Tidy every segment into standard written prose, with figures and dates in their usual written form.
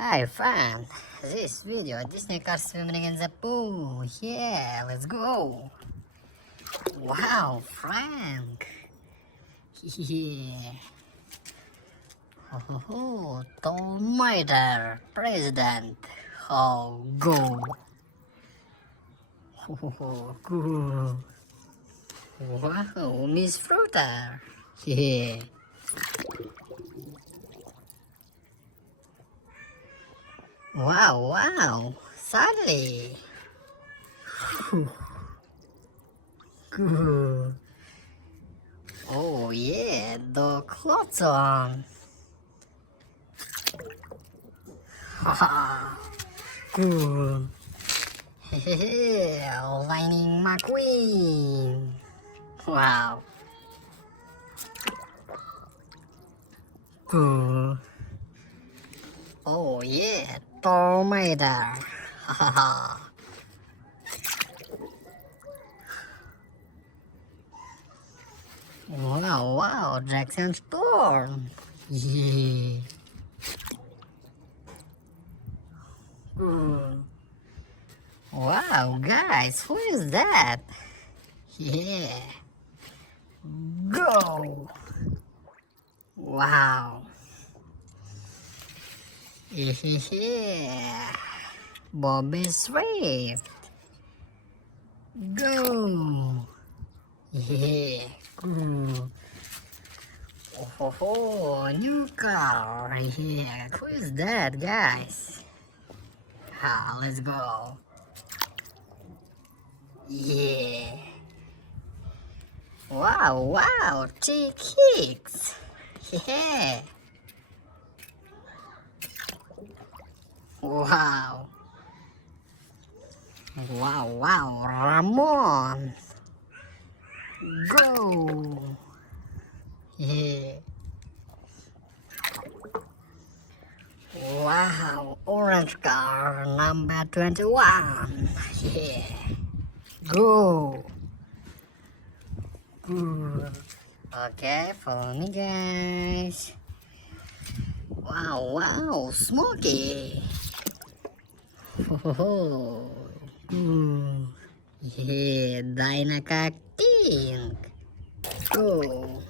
Hi fam, this video Disney car swimming in the pool. Yeah, let's go. Wow, Frank. Yeah. Oh, Tomater, President. Oh, go. Oh, cool. Wow, Miss Fruiter. Yeah. Wow, Sally. Cool. Oh yeah, the clothes on. Haha, cool. Hehehe, Lightning McQueen. Wow, cool. Oh yeah, Tomater. Haha. Wow, Jackson Storm. Yeah. Cool. Wow, guys, who is that? Yeah. Go. Wow. Yeah. Bobby Swift. Go. Yeah. Cool. New car. Yeah. Who is that, guys? Let's go. Yeah. Wow. Chick Hicks. Yeah. Wow. Ramon. Go. Yeah. Wow, orange car number 21. Yeah. Go. Good. Okay, follow me guys. Wow, Smoky. Oh, good. Yeah, Dynaka Pink. Go.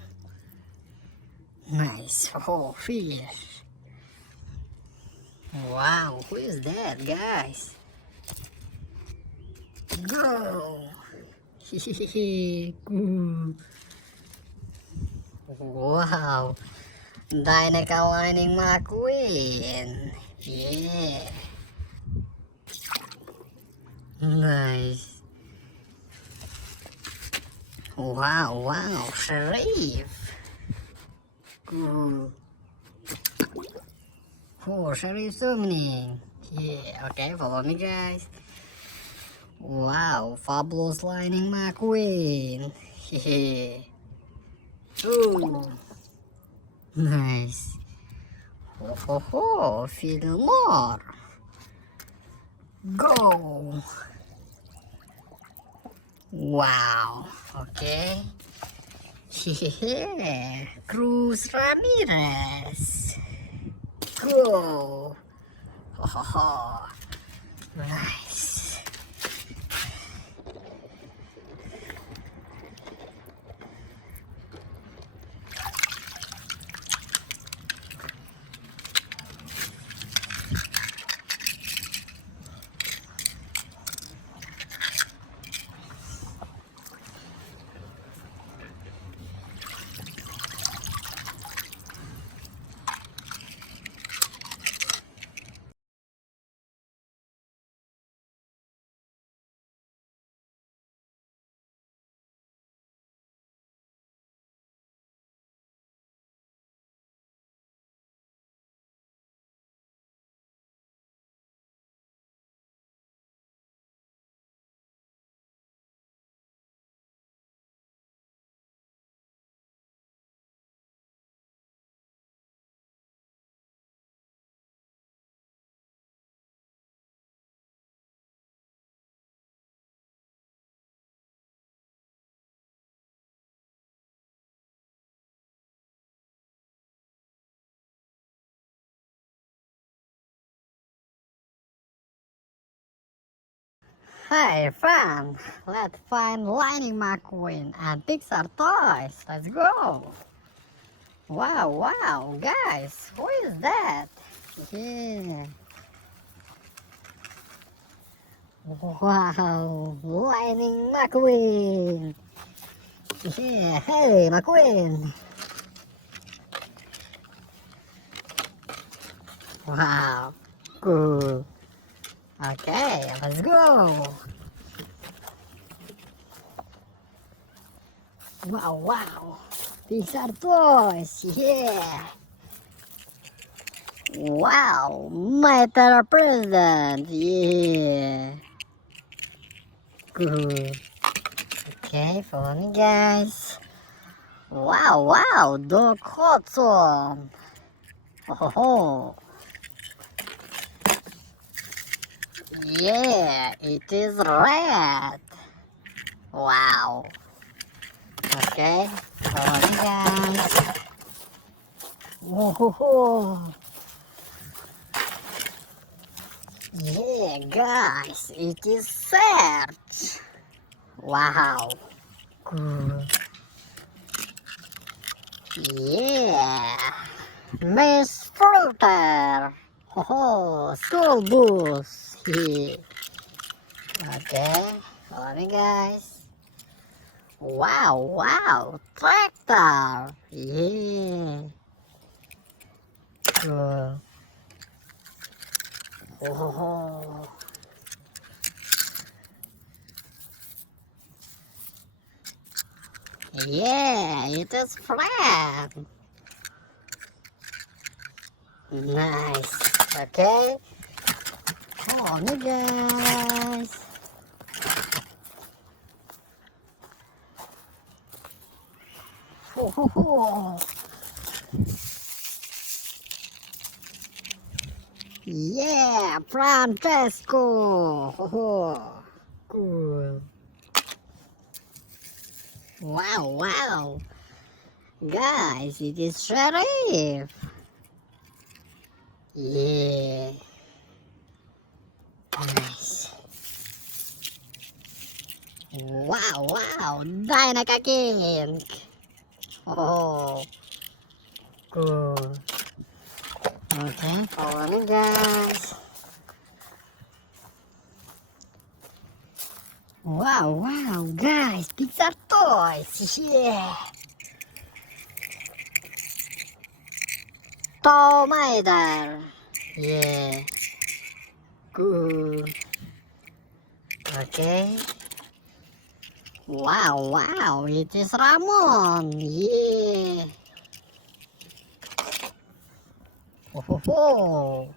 Nice. Oh, fish. Wow, who is that, guys? Go. Good. Wow. Dynamic aligning McQueen. Yeah. Nice. Wow. Sheriff. Good. Oh, Sheriff summoning. Yeah, okay, follow me guys. Wow, fabulous lining McQueen. Yeah. Ooh. Nice. Fillmore. Go. Wow. Okay. Yeah. Cruz Ramirez. Go. Nice. Hey, fun! Let's find Lightning McQueen and Pixar toys. Let's go! Wow, guys, who is that? Yeah. Wow, Lightning McQueen. Yeah, hey, McQueen. Wow, cool. Okay, let's go. Wow. Pixar toys, yeah. Wow, my terror president, yeah. Cool. Okay, follow me, guys. Wow, Doc Hudson. Oh, yeah, it is red. Wow. Okay, follow me, guys. Whoa. Yeah, guys, it is search. Wow. Cool. Yeah. Miss Fruiter. Oh, school bus. Yeah. Okay, follow me, guys. Wow, tractor. Yeah. Cool. Oh. Yeah, it is flat. Nice. Okay. Follow me, guys. Oh. Yeah, Francesco. Oh. Cool. Wow. Guys, it is sheriff. Yeah. Nice. Wow. Dynamic again. Oh. Cool. Okay, follow me, guys. Wow, guys, Pixar toys. Yeah. Tomater. Yeah. Cool. Okay. Wow, it is Ramon. Yeah. Oh.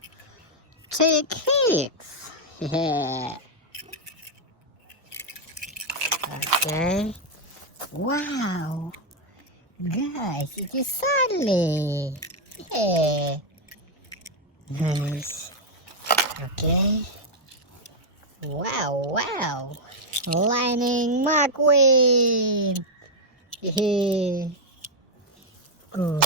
Chick Hicks. Yeah. Okay. Wow. Guys, it is Sally. Yeah. Nice. Okay. Wow. Lightning McQueen. Yeah. Cool.